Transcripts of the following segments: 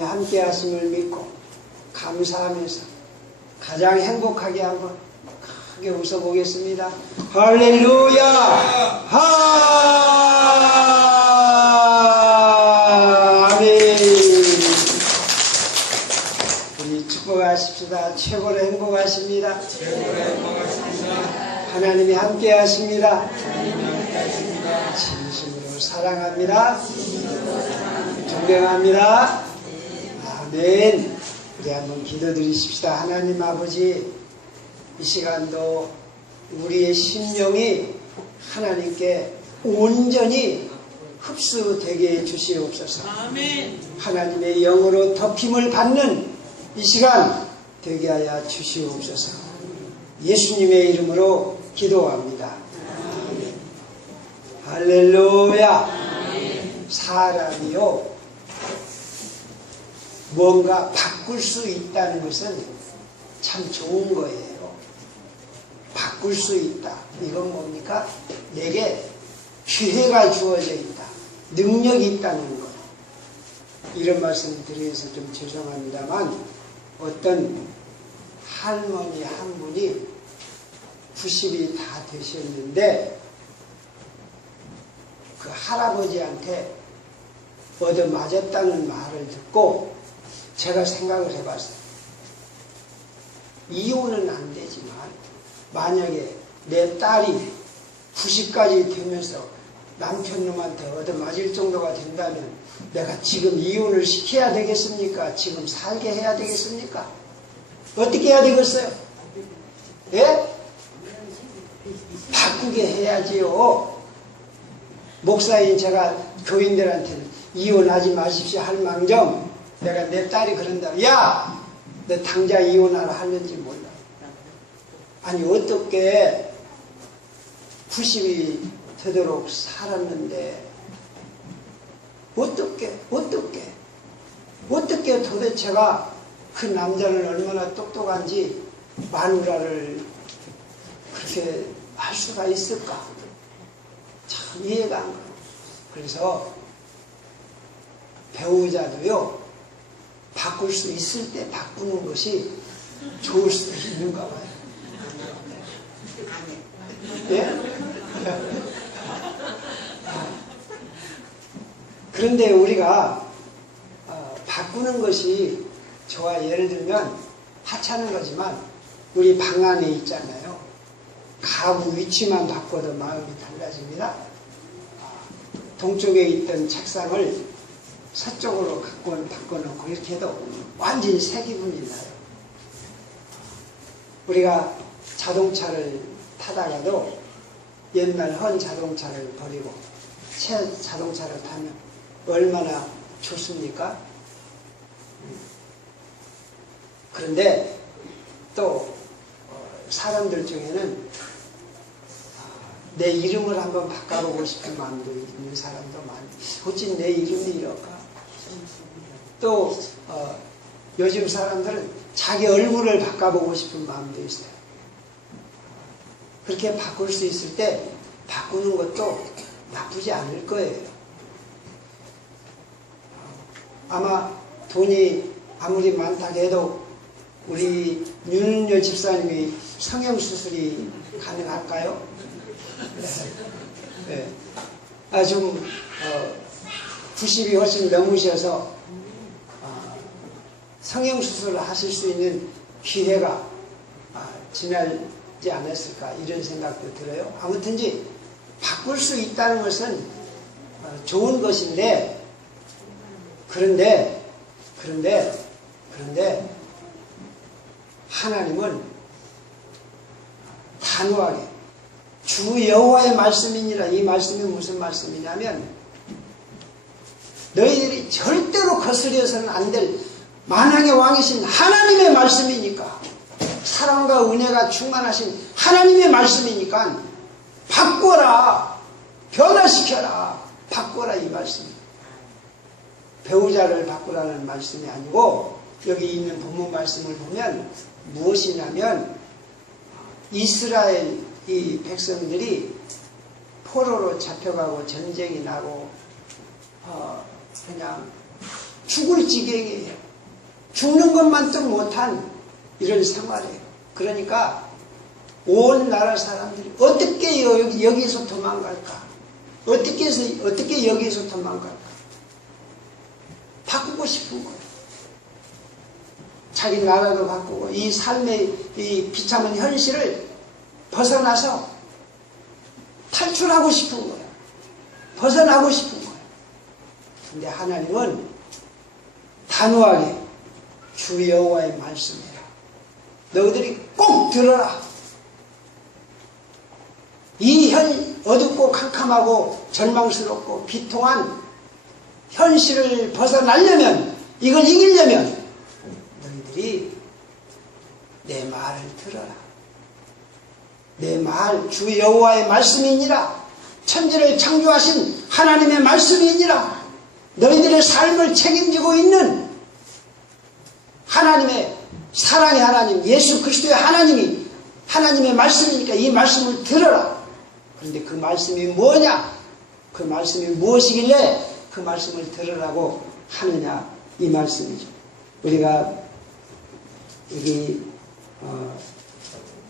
함께 하심을 믿고 감사하면서 가장 행복하게 한번 크게 웃어보겠습니다. 할렐루야! 아멘. 우리 축복하십시다. 최고로 행복하십니다. 하나님이 함께 하십니다. 진심으로 사랑합니다. 존경합니다. 아멘. 우리 한번 기도드리십시다. 하나님 아버지, 이 시간도 우리의 심령이 하나님께 온전히 흡수되게 해주시옵소서. 아멘. 하나님의 영으로 덮임을 받는 이 시간 되게 하여 주시옵소서. 예수님의 이름으로 기도합니다. 아멘. 할렐루야. 아멘. 사람이요, 뭔가 바꿀 수 있다는 것은 참 좋은 거예요. 바꿀 수 있다. 이건 뭡니까? 내게 기회가 주어져 있다. 능력이 있다는 것. 이런 말씀을 드려서 좀 죄송합니다만, 어떤 할머니 한 분이 90이 다 되셨는데 그 할아버지한테 얻어맞았다는 말을 듣고 제가 생각을 해봤어요. 이혼은 안 되지만 만약에 내 딸이 90까지 되면서 남편놈한테 얻어맞을 정도가 된다면 내가 지금 이혼을 시켜야 되겠습니까? 지금 살게 해야 되겠습니까? 어떻게 해야 되겠어요? 예? 바꾸게 해야지요. 목사인 제가 교인들한테는 이혼하지 마십시오 할 망정, 내가 내 딸이 그런다. 야! 너 당장 이혼하라 하는지 몰라. 아니, 어떻게 90이 되도록 살았는데 어떻게 도대체가 그 남자는 얼마나 똑똑한지 마누라를 그렇게 할 수가 있을까? 참 이해가 안 가요. 그래서 배우자도요, 바꿀 수 있을 때 바꾸는 것이 좋을 수도 있는가 봐요. 예? 그런데 우리가 바꾸는 것이, 저와 예를 들면 하찮은 거지만 우리 방 안에 있잖아요. 가구 위치만 바꿔도 마음이 달라집니다. 동쪽에 있던 책상을 서쪽으로 바꿔놓고 이렇게 해도 완전히 새 기분이 나요. 우리가 자동차를 타다가도 옛날 헌 자동차를 버리고 새 자동차를 타면 얼마나 좋습니까? 그런데 또 사람들 중에는 내 이름을 한번 바꿔보고 싶은 마음도 있는 사람도 많아요. 어찌 내 이름이 이럴까? 또 요즘 사람들은 자기 얼굴을 바꿔보고 싶은 마음도 있어요. 그렇게 바꿀 수 있을 때 바꾸는 것도 나쁘지 않을 거예요. 아마 돈이 아무리 많다고 해도 우리 윤은열 집사님이 성형수술이 가능할까요? 네. 좀 90이 훨씬 넘으셔서 성형수술을 하실 수 있는 기회가 지나지 않았을까, 이런 생각도 들어요. 아무튼지 바꿀 수 있다는 것은 좋은 것인데, 그런데 하나님은 단호하게 주 여호와의 말씀이니라. 이 말씀이 무슨 말씀이냐면, 너희들이 절대로 거스려서는 안 될 만왕의 왕이신 하나님의 말씀이니까, 사랑과 은혜가 충만하신 하나님의 말씀이니까 바꿔라, 변화시켜라, 바꿔라, 이 말씀입니다. 배우자를 바꾸라는 말씀이 아니고, 여기 있는 본문 말씀을 보면 무엇이냐면, 이스라엘 이 백성들이 포로로 잡혀가고 전쟁이 나고 그냥 죽을 지경이에요. 죽는 것만도 못한 이런 생활이에요. 그러니까 온 나라 사람들이 어떻게 여기서 도망갈까? 어떻게 여기서 도망갈까? 바꾸고 싶은 거예요. 자기 나라도 바꾸고 이 삶의 이 비참한 현실을 벗어나서 탈출하고 싶은 거예요. 벗어나고 싶은 거예요. 근데 하나님은 단호하게 주 여호와의 말씀이라. 너희들이 꼭 들어라. 이 어둡고 캄캄하고 절망스럽고 비통한 현실을 벗어나려면, 이걸 이기려면 너희들이 내 말을 들어라. 내 말, 주 여호와의 말씀이니라. 천지를 창조하신 하나님의 말씀이니라. 너희들의 삶을 책임지고 있는 하나님의 사랑의 하나님, 예수 그리스도의 하나님이 하나님의 말씀이니까 이 말씀을 들어라. 그런데 그 말씀이 뭐냐? 그 말씀이 무엇이길래 그 말씀을 들으라고 하느냐? 이 말씀이죠. 우리가 여기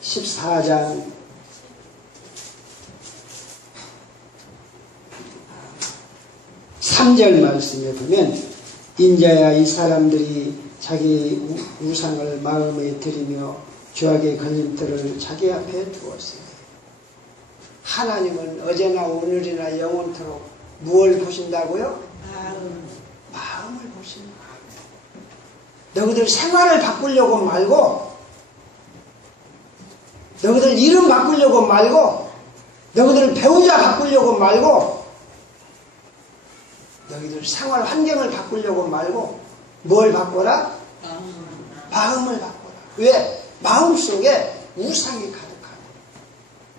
14장 3절 말씀에 보면 인자야 이 사람들이 자기 우상을 마음에 들이며 죄악의 걸림돌을 자기 앞에 두었으니 하나님은 어제나 오늘이나 영원토록 무엇을 보신다고요? 마음을 보시는 거예요. 너희들 생활을 바꾸려고 말고, 너희들 이름 바꾸려고 말고, 너희들 배우자 바꾸려고 말고, 너희들 생활 환경을 바꾸려고 말고 뭘 바꿔라? 마음을 바꿔라. 왜? 마음속에 우상이 가득하다.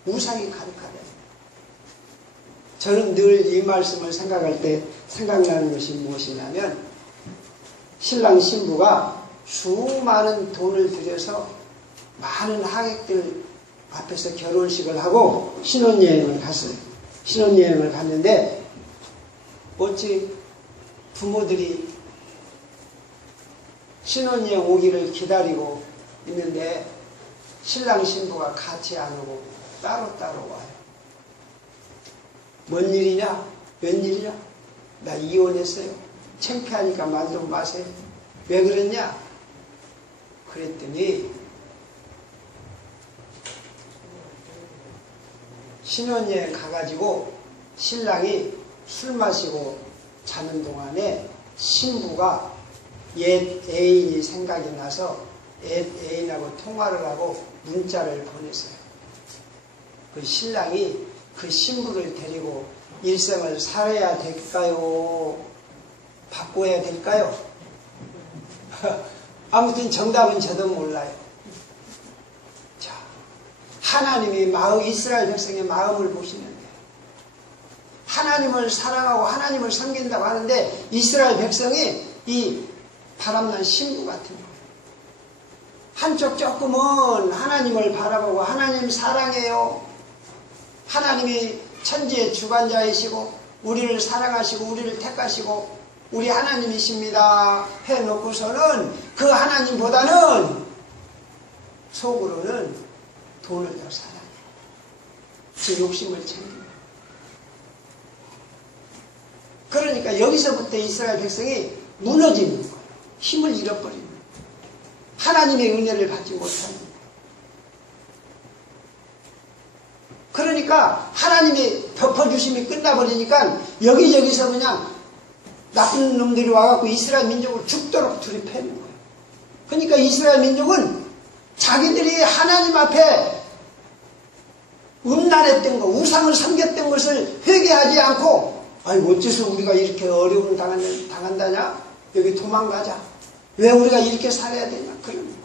우상이 가득하다. 저는 늘 이 말씀을 생각할 때 생각나는 것이 무엇이냐면 신랑 신부가 수많은 돈을 들여서 많은 하객들 앞에서 결혼식을 하고 신혼여행을 갔어요. 신혼여행을 갔는데 어찌 부모들이 신혼여행 오기를 기다리고 있는데 신랑 신부가 같이 안 오고 따로따로 와요. 뭔 일이냐? 웬일이냐? 나 이혼했어요. 창피하니까 말 좀 마세요. 왜 그랬냐? 그랬더니 신혼여행 가가지고 신랑이 술 마시고 자는 동안에 신부가 옛 애인이 생각이 나서 옛 애인하고 통화를 하고 문자를 보냈어요. 그 신랑이 그 신부를 데리고 일생을 살아야 될까요? 바꿔야 될까요? 아무튼 정답은 저도 몰라요. 자, 하나님이 이스라엘 백성의 마음을 보시는데 하나님을 사랑하고 하나님을 섬긴다고 하는데 이스라엘 백성이 이 바람난 신부 같은 거예요. 한쪽 조금은 하나님을 바라보고 하나님 사랑해요. 하나님이 천지의 주관자이시고 우리를 사랑하시고 우리를 택하시고 우리 하나님이십니다 해놓고서는 그 하나님보다는 속으로는 돈을 더 사랑해요. 제 욕심을 챙깁니다. 그러니까 여기서부터 이스라엘 백성이 무너지는 거예요. 힘을 잃어버리는 거예요. 하나님의 은혜를 받지 못하는 거예요. 그러니까 하나님의 덮어주심이 끝나버리니까 여기저기서 그냥 나쁜 놈들이 와갖고 이스라엘 민족을 죽도록 두립해는 거예요. 그러니까 이스라엘 민족은 자기들이 하나님 앞에 음란했던 것, 우상을 섬겼던 것을 회개하지 않고 아니 어째서 우리가 이렇게 어려움을 당한다냐? 여기 도망가자. 왜 우리가 이렇게 살아야 되냐? 그런 거예요.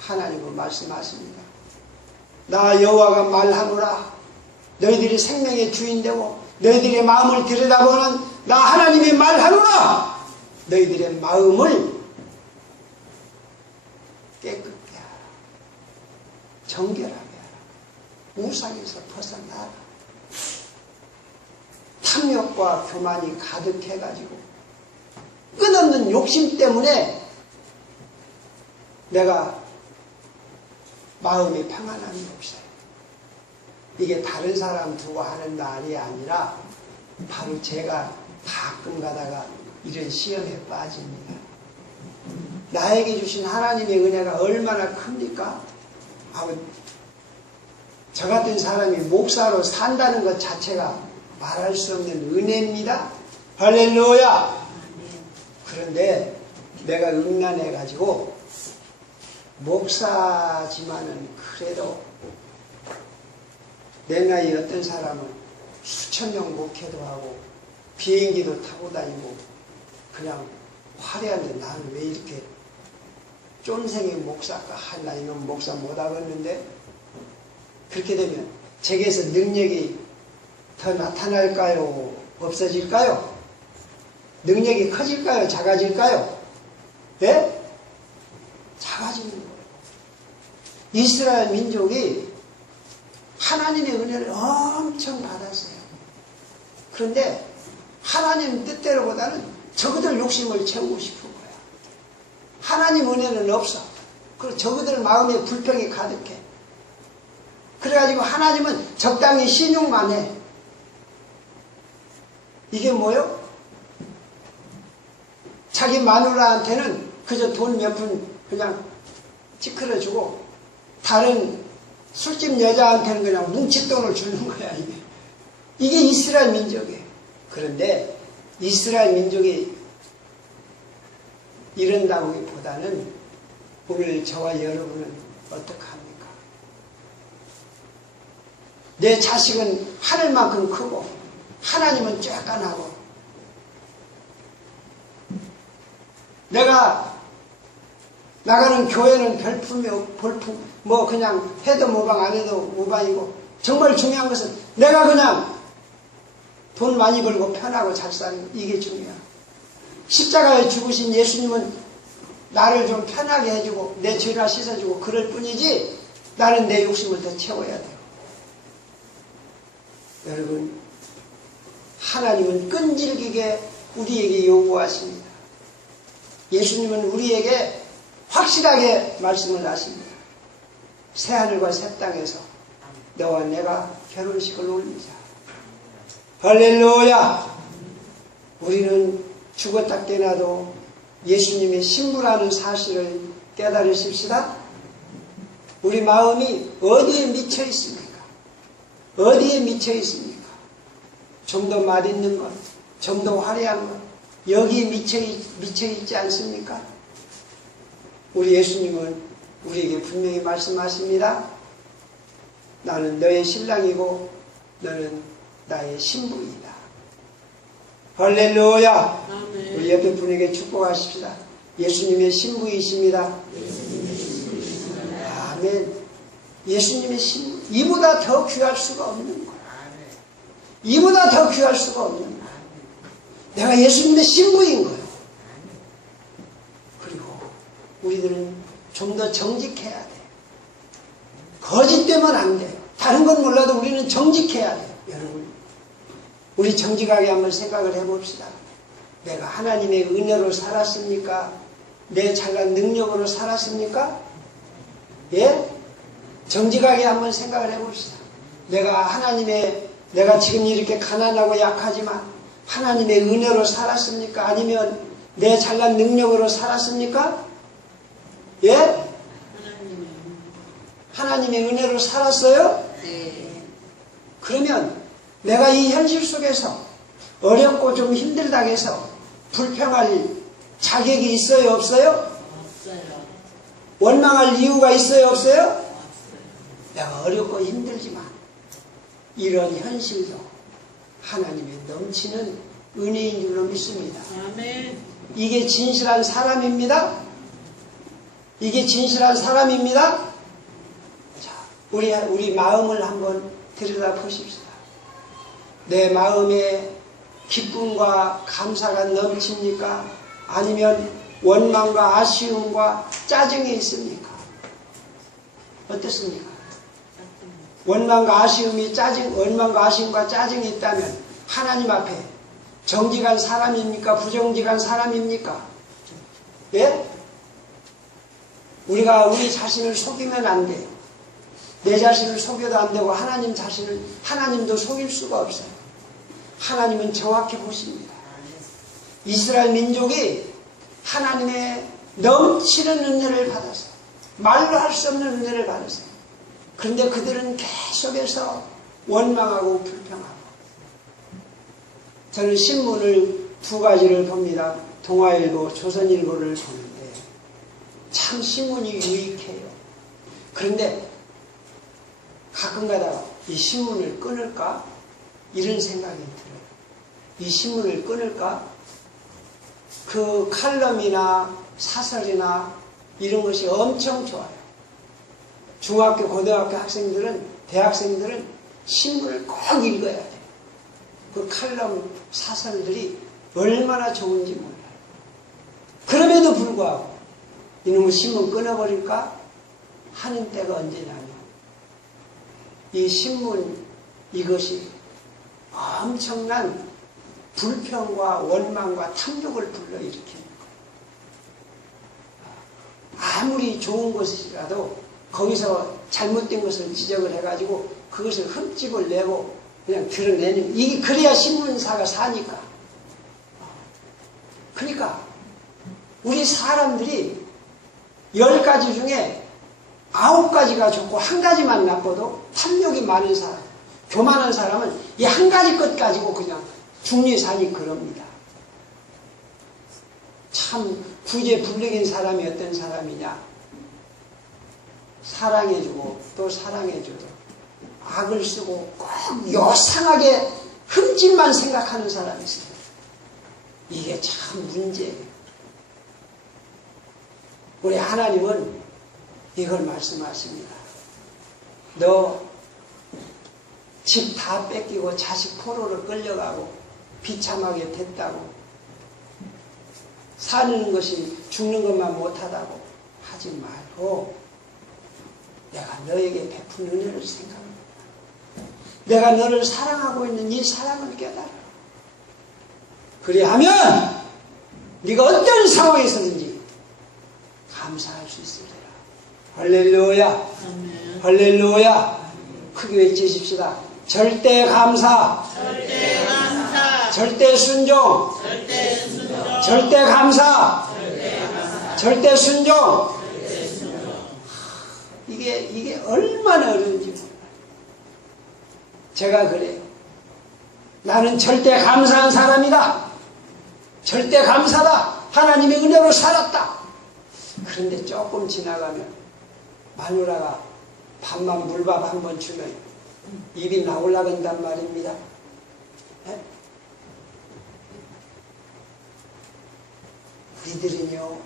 하나님은 말씀하십니다. 나 여호와가 말하노라. 너희들이 생명의 주인되고 너희들의 마음을 들여다보는 나 하나님이 말하노라. 너희들의 마음을 깨끗게 하라. 정결하게 하라. 우상에서 벗어나라. 탐욕과 교만이 가득해가지고 끝없는 욕심 때문에 내가 마음이 평안함이 없어요. 이게 다른 사람 두고 하는 말이 아니라 바로 제가 가끔 가다가 이런 시험에 빠집니다. 나에게 주신 하나님의 은혜가 얼마나 큽니까? 저 같은 사람이 목사로 산다는 것 자체가 말할 수 없는 은혜입니다. 할렐루야! 그런데 내가 음란해가지고 목사지만은 그래도 내 나이 어떤 사람은 수천 명 목회도 하고 비행기도 타고 다니고 그냥 화려한데 나는 왜 이렇게 쫀생이 목사가 나 이놈 목사 못하겠는데 그렇게 되면 제게서 능력이 더 나타날까요? 없어질까요? 능력이 커질까요? 작아질까요? 예? 작아지는 거예요. 이스라엘 민족이 하나님의 은혜를 엄청 받았어요. 그런데 하나님 뜻대로보다는 저그들 욕심을 채우고 싶은 거야. 하나님 은혜는 없어. 그리고 저그들 마음에 불평이 가득해. 그래가지고 하나님은 적당히 신용만 해. 이게 뭐요? 자기 마누라한테는 그저 돈 몇 푼 그냥 찌그러주고 다른 술집 여자한테는 그냥 뭉칫돈을 주는 거야. 이게 이스라엘 민족이에요. 그런데 이스라엘 민족이 이런다기보다는 오늘 저와 여러분은 어떡합니까? 내 자식은 하늘만큼 크고 하나님은 쬐깐하고 내가 나가는 교회는 볼품 뭐 그냥 해도 무방 안 해도 무방이고 정말 중요한 것은 내가 그냥 돈 많이 벌고 편하고 잘 사는 거 이게 중요해요. 십자가에 죽으신 예수님은 나를 좀 편하게 해주고 내 죄나 씻어주고 그럴 뿐이지 나는 내 욕심을 더 채워야 돼요. 여러분 하나님은 끈질기게 우리에게 요구하십니다. 예수님은 우리에게 확실하게 말씀을 하십니다. 새하늘과 새 땅에서 너와 내가 결혼식을 올리자. 할렐루야! 우리는 죽었다 깨나도 예수님의 신부라는 사실을 깨달으십시다. 우리 마음이 어디에 미쳐 있습니까? 어디에 미쳐 있습니까? 좀 더 맛있는 것, 좀 더 화려한 것, 여기에 미쳐 있지 않습니까? 우리 예수님은 우리에게 분명히 말씀하십니다. 나는 너의 신랑이고 너는 나의 신부이다. 할렐루야! 아멘. 우리 옆에 분에게 축복하십시다. 예수님의 신부이십니다. 아멘. 예수님의 신부. 이보다 더 귀할 수가 없는 거야. 이보다 더 귀할 수가 없는 거야. 내가 예수님의 신부인 거야. 그리고 우리들은 좀 더 정직해야 돼. 거짓되면 안 돼요. 다른 건 몰라도 우리는 정직해야 돼요. 여러분, 우리 정직하게 한번 생각을 해봅시다. 내가 하나님의 은혜로 살았습니까? 내 잘난 능력으로 살았습니까? 예? 정직하게 한번 생각을 해봅시다. 내가 지금 이렇게 가난하고 약하지만 하나님의 은혜로 살았습니까? 아니면 내 잘난 능력으로 살았습니까? 예? 하나님의 은혜로 살았어요? 네. 그러면 내가 이 현실 속에서 어렵고 좀 힘들다고 해서 불평할 자격이 있어요? 없어요? 없어요. 원망할 이유가 있어요? 없어요? 없어요. 내가 어렵고 힘들지만 이런 현실도 하나님의 넘치는 은혜인 줄로 믿습니다. 아멘. 이게 진실한 사람입니다. 이게 진실한 사람입니다. 자, 우리 마음을 한번 들여다 보십시다. 내 마음에 기쁨과 감사가 넘칩니까? 아니면 원망과 아쉬움과 짜증이 있습니까? 어떻습니까? 원망과 아쉬움과 짜증이 있다면 하나님 앞에 정직한 사람입니까? 부정직한 사람입니까? 예? 우리가 우리 자신을 속이면 안 돼요. 내 자신을 속여도 안 되고 하나님도 속일 수가 없어요. 하나님은 정확히 보십니다. 이스라엘 민족이 하나님의 넘치는 은혜를 받았어요. 말로 할 수 없는 은혜를 받았어요. 그런데 그들은 계속해서 원망하고 불평하고. 저는 신문을 두 가지를 봅니다. 동아일보, 조선일보를 보는데 참 신문이 유익해요. 그런데 가끔 가다가 이 신문을 끊을까? 이런 생각이 들어요. 이 신문을 끊을까? 그 칼럼이나 사설이나 이런 것이 엄청 좋아요. 중학교, 고등학교 학생들은, 대학생들은 신문을 꼭 읽어야 돼요. 그 칼럼, 사설들이 얼마나 좋은지 몰라요. 그럼에도 불구하고 이놈의 신문 끊어버릴까 하는 때가 언제냐면 이 신문 이것이 엄청난 불평과 원망과 탐욕을 불러일으키는 거예요. 아무리 좋은 것이라도 거기서 잘못된 것을 지적을 해가지고 그것을 흠집을 내고 그냥 드러내는, 이게 그래야 신문사가 사니까. 그러니까 우리 사람들이 10가지 중에 9가지가 좋고 1가지만 나빠도 탐욕이 많은 사람, 교만한 사람은 이 1가지 것 가지고 그냥 중리사니 그럽니다. 참 구제불능인 사람이 어떤 사람이냐? 사랑해주고 또 사랑해줘도 악을 쓰고 꼭 요상하게 흠집만 생각하는 사람이 있어요. 이게 참 문제예요. 우리 하나님은 이걸 말씀하십니다. 너 집 다 뺏기고 자식 포로로 끌려가고 비참하게 됐다고, 사는 것이 죽는 것만 못하다고 하지 말고 내가 너에게 베푼 은혜를 생각합니다. 내가 너를 사랑하고 있는 이 사랑을 깨달아. 그리하면 네가 어떤 상황에서든지 감사할 수 있으리라. 할렐루야. 할렐루야. 크게 외치십시다. 절대 감사, 절대 감사, 절대 순종, 절대 순종, 절대 감사, 절대 감사, 절대 순종. 절대 순종. 이게 얼마나 어려운지 몰라요. 제가 그래요. 나는 절대 감사한 사람이다. 절대 감사다. 하나님의 은혜로 살았다. 그런데 조금 지나가면 마누라가 밥만 물밥 한 번 주면 입이 나올라간단 말입니다. 네? 우리들은요,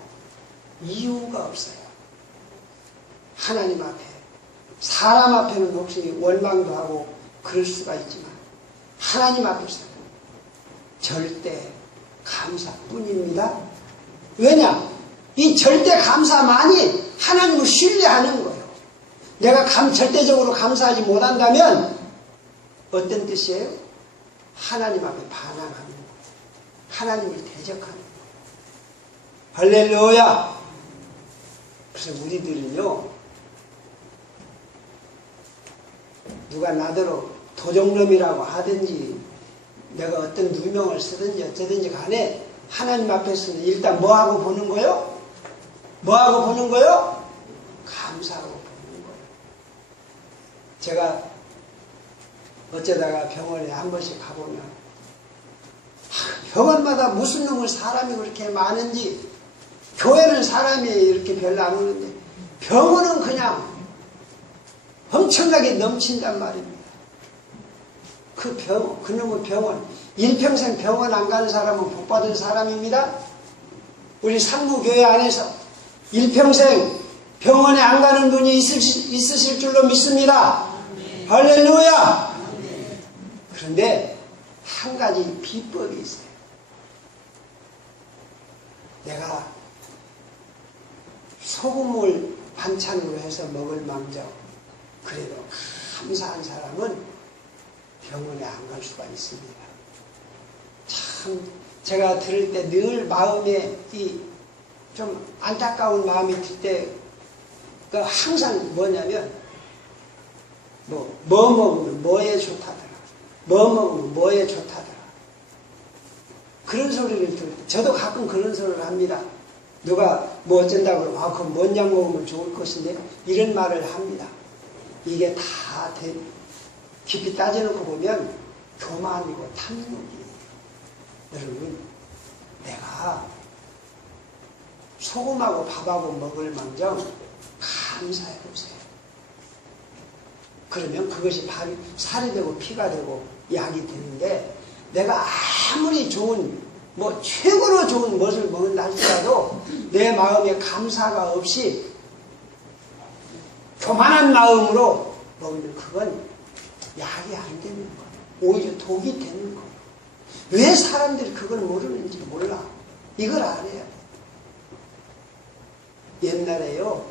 이유가 없어요. 하나님 앞에, 사람 앞에는 혹시 원망도 하고 그럴 수가 있지만 하나님 앞에서는 절대 감사뿐입니다. 왜냐? 이 절대 감사만이 하나님을 신뢰하는 거예요. 내가 절대적으로 감사하지 못한다면 어떤 뜻이에요? 하나님 앞에 반항하는 거예요. 하나님을 대적하는 거예요. 할렐루야. 그래서 우리들은요, 누가 나더러 도적놈이라고 하든지 내가 어떤 누명을 쓰든지 어쩌든지 간에 하나님 앞에서는 일단 뭐하고 보는 거예요? 뭐하고 보는 거예요? 감사하고 보는 거예요. 제가 어쩌다가 병원에 한 번씩 가보면 병원마다 무슨 놈의 사람이 그렇게 많은지, 교회는 사람이 이렇게 별로 안 오는데 병원은 그냥 엄청나게 넘친단 말입니다. 그놈의 병원, 일평생 병원 안 가는 사람은 복받은 사람입니다. 우리 상무교회 안에서 일평생 병원에 안 가는 분이 있으실 줄로 믿습니다. 할렐루야. 그런데 한 가지 비법이 있어요. 내가 소금을 반찬으로 해서 먹을 망정 그래도 감사한 사람은 병원에 안 갈 수가 있습니다. 참 제가 들을 때 늘 마음에 이 좀 안타까운 마음이 들 때 그 항상 뭐냐면 뭐 먹으면 뭐에 좋다더라. 뭐 먹으면 뭐에 좋다더라. 그런 소리를 들을 때 저도 가끔 그런 소리를 합니다. 누가 뭐 어쩐다고 그러면 아 그럼 뭔 약 먹으면 좋을 것인데 이런 말을 합니다. 이게 다 깊이 따져놓고 보면 교만이고 탐욕이에요. 여러분 내가 소금하고 밥하고 먹을 망정 감사해보세요. 그러면 그것이 살이 되고 피가 되고 약이 되는데 내가 아무리 좋은 뭐 최고로 좋은 것을 먹는다 할지라도 내 마음에 감사가 없이 교만한 마음으로 먹으면 그건 약이 안 되는 거예요. 오히려 독이 되는 거예요. 왜 사람들이 그걸 모르는지 몰라. 이걸 알아요. 옛날에요.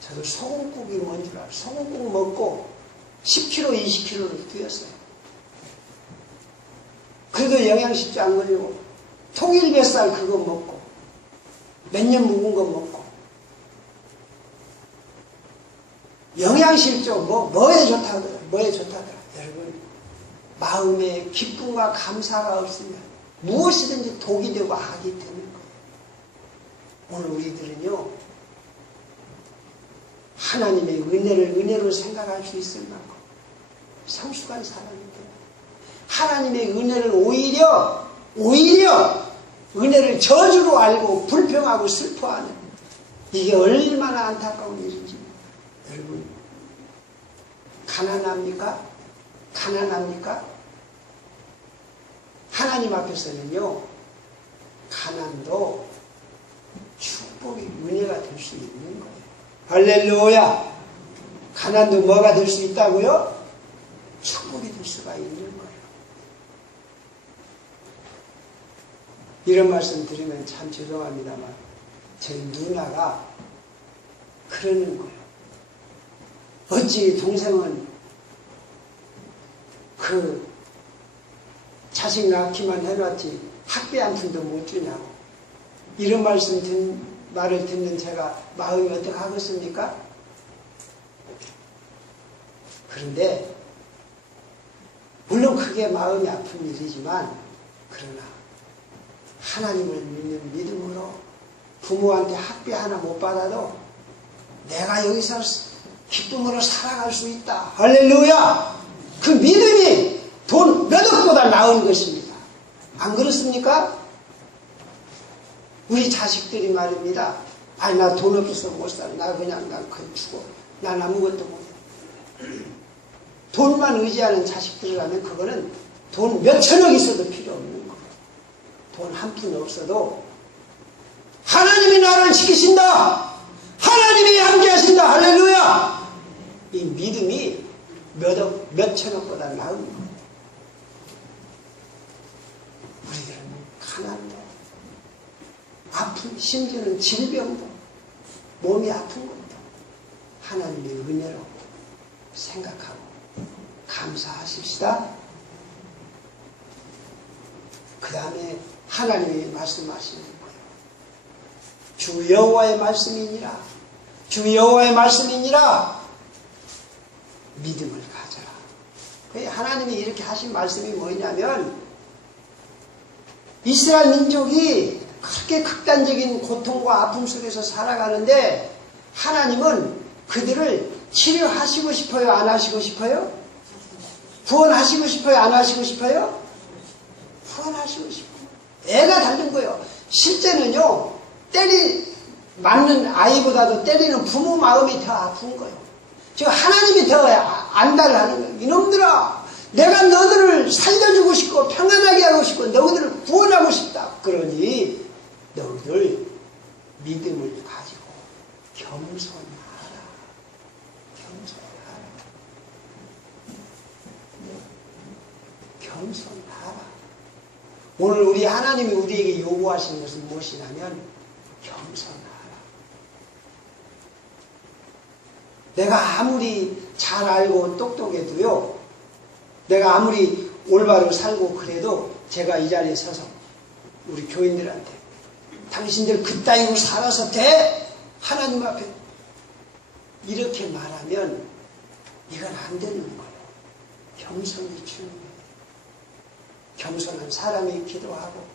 저도 소금국이 뭔 줄 알아요. 소금국 먹고 10kg, 20kg를 뛰었어요. 그래도 영양실조 안 걸리고 통일뱃살 그거 먹고 몇 년 묵은 거 먹고 영양실조 뭐에 좋다더라. 뭐에 좋다더라. 여러분 마음에 기쁨과 감사가 없으면 무엇이든지 독이 되고 악이 되는 거예요. 오늘 우리들은요 하나님의 은혜를 은혜로 생각할 수 있을 만큼 성숙한 사람이 돼요. 하나님의 은혜를 오히려 은혜를 저주로 알고 불평하고 슬퍼하는 이게 얼마나 안타까운 일인지. 여러분 가난합니까? 가난합니까? 하나님 앞에서는요 가난도 축복이 은혜가 될 수 있는 거예요. 할렐루야. 가난도 뭐가 될 수 있다고요? 축복이 될 수가 있는 거예요. 이런 말씀 드리면 참 죄송합니다만 저희 누나가 그러는 거예요. 어찌 동생은 그 자식 낳기만 해놨지 학비 한 푼도 못 주냐고. 이런 말을 듣는 제가 마음이 어떡하겠습니까? 그런데 물론 그게 마음이 아픈 일이지만 그러나 하나님을 믿는 믿음으로 부모한테 학비 하나 못 받아도 내가 여기서 기쁨으로 살아갈 수 있다. 할렐루야! 그 믿음이 돈 몇 억보다 나은 것입니다. 안 그렇습니까? 우리 자식들이 말입니다. 아니 나 돈 없어서 못 살아. 나 그냥 죽어. 난 아무것도 못해. 돈만 의지하는 자식들이라면 그거는 돈 몇천억 있어도 필요 없는 거예요. 돈 한 푼 없어도 하나님이 나를 지키신다. 하나님이 함께하신다. 할렐루야. 이 믿음이 몇천억보다 나은 거예요. 우리들은 가난도 아픈 심지어는 질병도 몸이 아픈 것도 하나님의 은혜로 생각하고 감사하십시다. 그 다음에 하나님이 말씀하시는 거예요. 주 여호와의 말씀이니라. 주 여호와의 말씀이니라. 믿음을 가져라. 하나님이 이렇게 하신 말씀이 뭐냐면 이스라엘 민족이 그렇게 극단적인 고통과 아픔 속에서 살아가는데 하나님은 그들을 치료하시고 싶어요? 안 하시고 싶어요? 구원하시고 싶어요? 안 하시고 싶어요? 구원하시고 싶어요. 애가 다른 거예요. 실제는요 맞는 아이보다도 때리는 부모 마음이 더 아픈 거예요. 지금 하나님이 더 안달을 하는 거예요. 이놈들아, 내가 너들을 살려주고 싶고 평안하게 하고 싶고 너희들을 구원하고 싶다. 그러니 너희들 믿음을 가지고 겸손하라. 겸손하라. 겸손하라. 오늘 우리 하나님이 우리에게 요구하시는 것은 무엇이냐면 겸손하라. 내가 아무리 잘 알고 똑똑해도요, 내가 아무리 올바로 살고 그래도 제가 이 자리에 서서 우리 교인들한테 당신들 그따위로 살아서 돼? 하나님 앞에 이렇게 말하면 이건 안 되는 거예요. 겸손이 중요해요. 겸손한 사람이 기도하고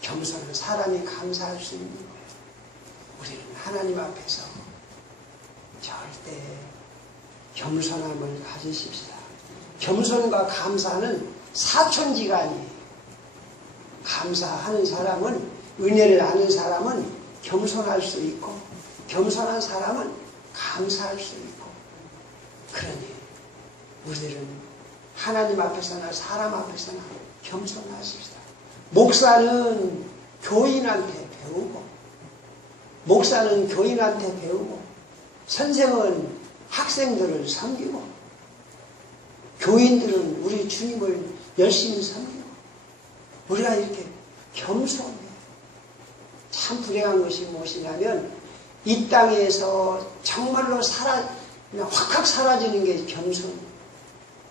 겸손한 사람이 감사할 수 있는 거예요. 우리는 하나님 앞에서 절대 겸손함을 가지십시다. 겸손과 감사는 사촌지가 아니에요. 감사하는 사람은, 은혜를 아는 사람은 겸손할 수 있고, 겸손한 사람은 감사할 수 있고, 그러니 우리들은 하나님 앞에서나 사람 앞에서나 겸손하십시다. 목사는 교인한테 배우고, 목사는 교인한테 배우고, 선생은 학생들을 섬기고, 교인들은 우리 주님을 열심히 섬기고, 우리가 이렇게 겸손해. 참 불행한 것이 무엇이냐면 이 땅에서 정말로 그냥 확확 사라지는 게 겸손.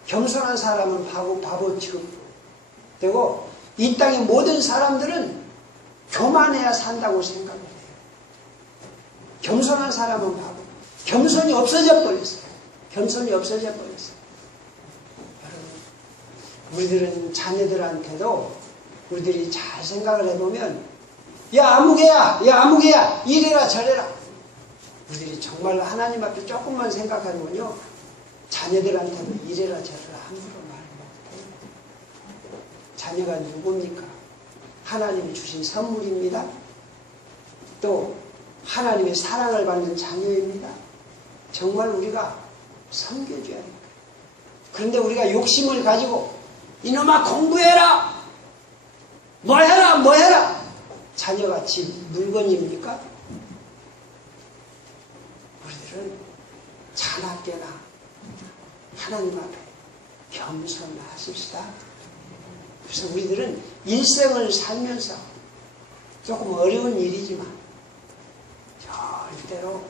겸손한 사람은 바보 취급되고, 이 땅의 모든 사람들은 교만해야 산다고 생각을 해요. 겸손한 사람은 바보. 겸손이 없어져 버렸어요. 겸손이 없어져 버렸어요. 여러분, 우리들은 자녀들한테도 우리들이 잘 생각을 해보면, 야 아무개야 이래라 저래라. 우리들이 정말 하나님 앞에 조금만 생각하면요, 자녀들한테도 이래라 저래라 함부로 말 못해요. 자녀가 누굽니까? 하나님이 주신 선물입니다. 또 하나님의 사랑을 받는 자녀입니다. 정말 우리가 섬겨줘야 됩니다. 그런데 우리가 욕심을 가지고 이놈아 공부해라, 뭐 해라. 자녀가 집 물건입니까? 우리들은 자나깨나 하나님 앞에 겸손하십시다. 그래서 우리들은 일생을 살면서 조금 어려운 일이지만 절대로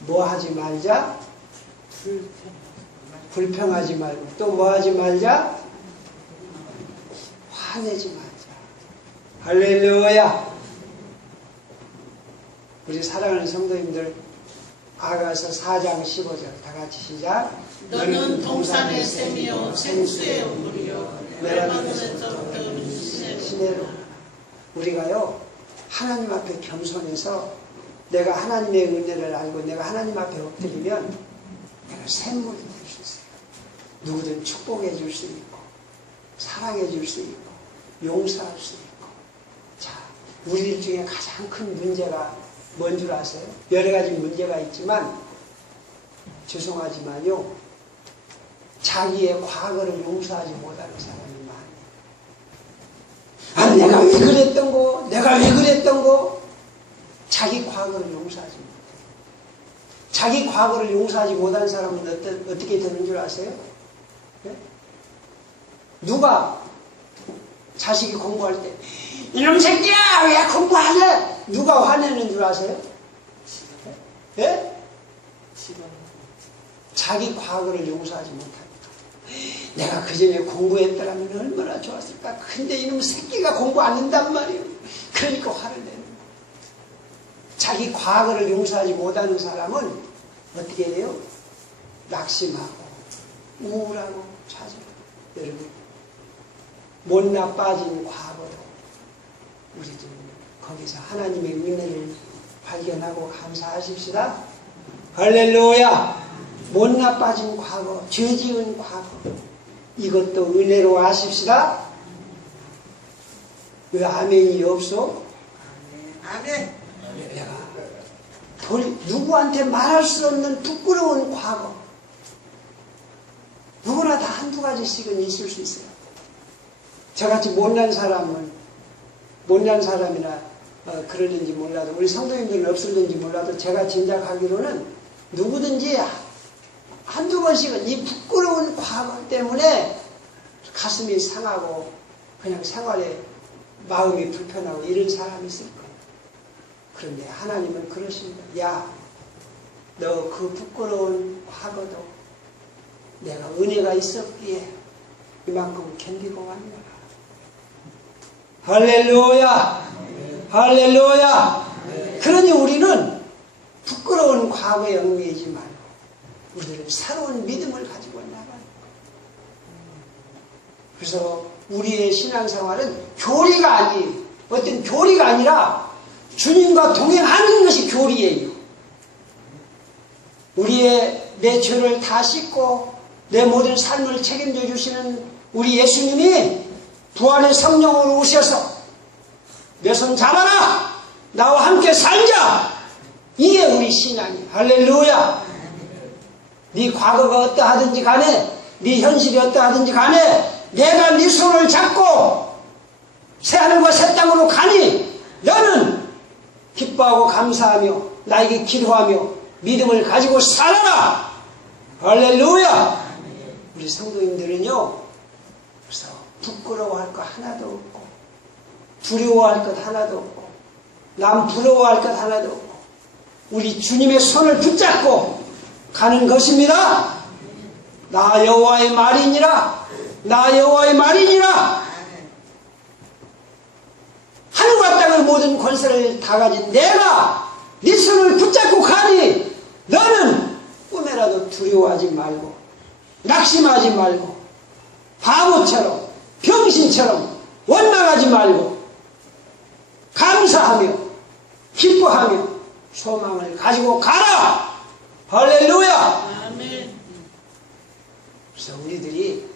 뭐 하지 말자? 불평하지 말고, 또 뭐 하지 말자? 화내지 말자. 할렐루야. 우리 사랑하는 성도님들, 아가서 4장 15절 다 같이 시작. 너는 동산의 샘이요 생수의 우물이요 멸망에서 떨어뜨린 시내로. 우리가요 하나님 앞에 겸손해서 내가 하나님의 은혜를 알고 내가 하나님 앞에 엎드리면 내가 샘물이 될 수 있어요. 누구든 축복해 줄 수 있고, 사랑해 줄 수 있고, 용서할 수 있고. 자, 우리들 중에 가장 큰 문제가 뭔 줄 아세요? 여러 가지 문제가 있지만 죄송하지만요, 자기의 과거를 용서하지 못하는 사람이 많아요. 내가 왜 그랬던 거 자기 과거를 용서하지 못해요. 자기 과거를 용서하지 못하는 사람은 어떻게 되는 줄 아세요? 네? 누가 자식이 공부할 때 이놈 새끼야 왜 공부 안 해? 누가 화내는 줄 아세요? 예? 자기 과거를 용서하지 못합니다. 내가 그 전에 공부했더라면 얼마나 좋았을까. 근데 이놈 새끼가 공부 안 한단 말이에요. 그러니까 화를 내는 거예요. 자기 과거를 용서하지 못하는 사람은 어떻게 해요? 낙심하고 우울하고 좌절. 여러분, 못나 빠진 과거도 우리도 거기서 하나님의 은혜를 발견하고 감사하십시다. 할렐루야. 못나 빠진 과거, 죄 지은 과거, 이것도 은혜로 아십시다. 왜 아멘이 없어? 아멘. 내가 누구한테 말할 수 없는 부끄러운 과거, 누구나 다 한두 가지씩은 있을 수 있어요. 저같이 못난 사람이나 그러는지 몰라도, 우리 성도님들은 없을는지 몰라도 제가 짐작하기로는 누구든지 한두 번씩은 이 부끄러운 과거 때문에 가슴이 상하고 그냥 생활에 마음이 불편하고 이런 사람이 있을 거예요. 그런데 하나님은 그러십니다. 야, 너 그 부끄러운 과거도 내가 은혜가 있었기에 이만큼 견디고 왔노라. 할렐루야. 할렐루야. 그러니 우리는 부끄러운 과거에 얽매이지 말고 우리는 새로운 믿음을 가지고 나가요. 그래서 우리의 신앙생활은 교리가 아니에요. 어떤 교리가 아니라 주님과 동행하는 것이 교리예요. 우리의 내 죄를 다 씻고 내 모든 삶을 책임져 주시는 우리 예수님이 부활의 성령으로 오셔서 내 손 잡아라! 나와 함께 살자! 이게 우리 신앙이야. 할렐루야! 네 과거가 어떠하든지 간에 네 현실이 어떠하든지 간에 내가 네 손을 잡고 새하늘과 새 땅으로 가니 너는 기뻐하고 감사하며 나에게 기도하며 믿음을 가지고 살아라! 할렐루야! 우리 성도님들은요, 그래서 부끄러워할 것 하나도 없고, 두려워할 것 하나도 없고, 남 부러워할 것 하나도 없고, 우리 주님의 손을 붙잡고 가는 것입니다. 나 여호와의 말이니라, 나 여호와의 말이니라. 하늘과 땅의 모든 권세를 다 가진 내가 네 손을 붙잡고 가니 너는 꿈에라도 두려워하지 말고 낙심하지 말고 바보처럼 병신처럼 원망하지 말고 감사하며 기뻐하며 소망을 가지고 가라. 할렐루야. 아멘. 그래서 우리들이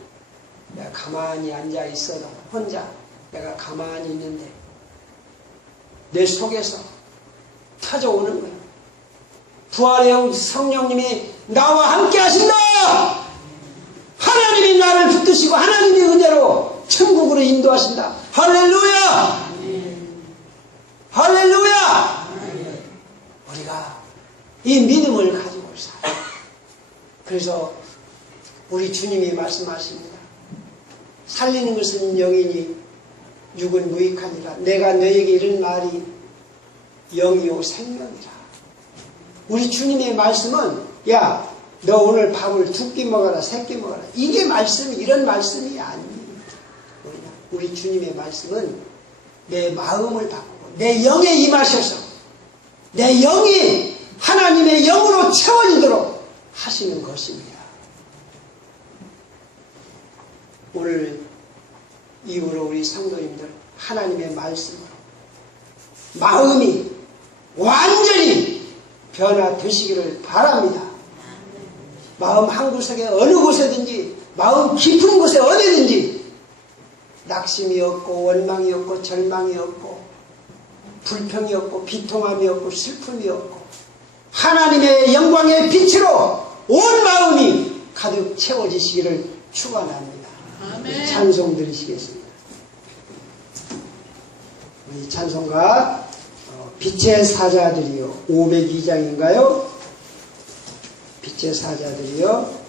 내가 가만히 앉아 있어도 혼자 내가 가만히 있는데 내 속에서 터져오는 거예요. 부활의 성령님이 나와 함께 하신다. 하나님이 나를 붙드시고 하나님이 그대로 천국으로 인도하신다. 할렐루야. 할렐루야. 우리가 이 믿음을 가지고 살아요. 그래서 우리 주님이 말씀하십니다. 살리는 것은 영이니 육은 무익하니라. 내가 너에게 이른 말이 영이요 생명이라. 우리 주님의 말씀은 야, 너 오늘 밥을 2끼 먹어라 3끼 먹어라 이게 말씀이 이런 말씀이 아닙니다. 우리 주님의 말씀은 내 마음을 바꾸고 내 영에 임하셔서 내 영이 하나님의 영으로 채워지도록 하시는 것입니다. 오늘 이후로 우리 성도님들 하나님의 말씀으로 마음이 완전히 변화되시기를 바랍니다. 마음 한구석에 어느 곳에든지 마음 깊은 곳에 어디든지 낙심이 없고 원망이 없고 절망이 없고 불평이 없고 비통함이 없고 슬픔이 없고 하나님의 영광의 빛으로 온 마음이 가득 채워지시기를 축원합니다. 아멘. 찬송 드리시겠습니다. 우리 찬송가 빛의 사자들이요 502장인가요? 빛의 사자들이요